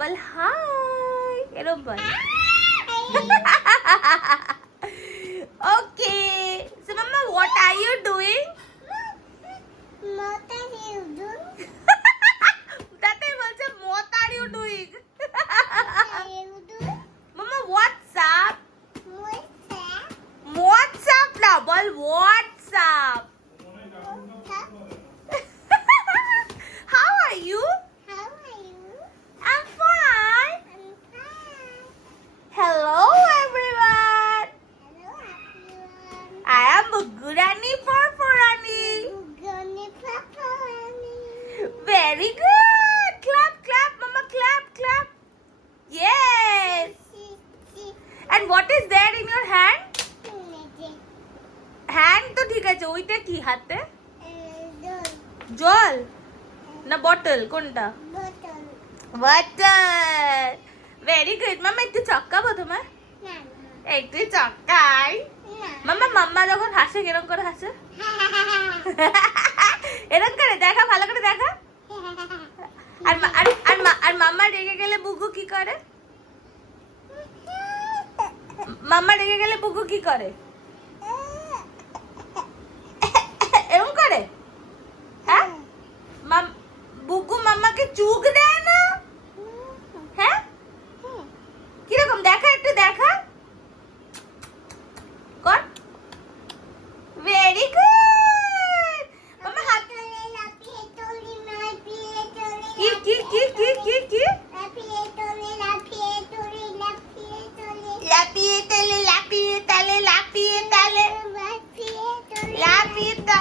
বল হাই এরকম বল। Okay. So mama, what are you doing? What are you doing? তাতেই বলছে what are you doing? What are you doing? Mama, what's up? What's that? What's up না বল what's up? What's up? How are you? How are you? I'm fine. I'm fine. Hello everyone. Hello everyone. I am Gurani Porporani. Gani Paparani. Very good. Clap, clap, mama, clap, clap. Yes. And what is there in your hand? Hand তো ঠিক আছে, ওইটা কি হাতে? জল না বটল কোনটা? Bottle. Very good মামা, একটু চক্কাবো তোমার? একটু চক্কাই। মামা মাম্মা যখন হাসে কিরকম করে হাসে? এরকম করে দেখা, ভালো করে দেখা। আর মাম্মা রেগে গেলে বুগু কি করে? মাম্মা রেগে গেলে বুগু কি করে? এরকম করে? হ্যাঁ বুগু মাম্মাকে চুক দেয় না? হ্যাঁ কিরকম দেখা, একটু দেখা কর। ভেরি গুড মাম্মা হাত কি কি কি কি কি কি লাপিয়ে তোলে লাপিয়ে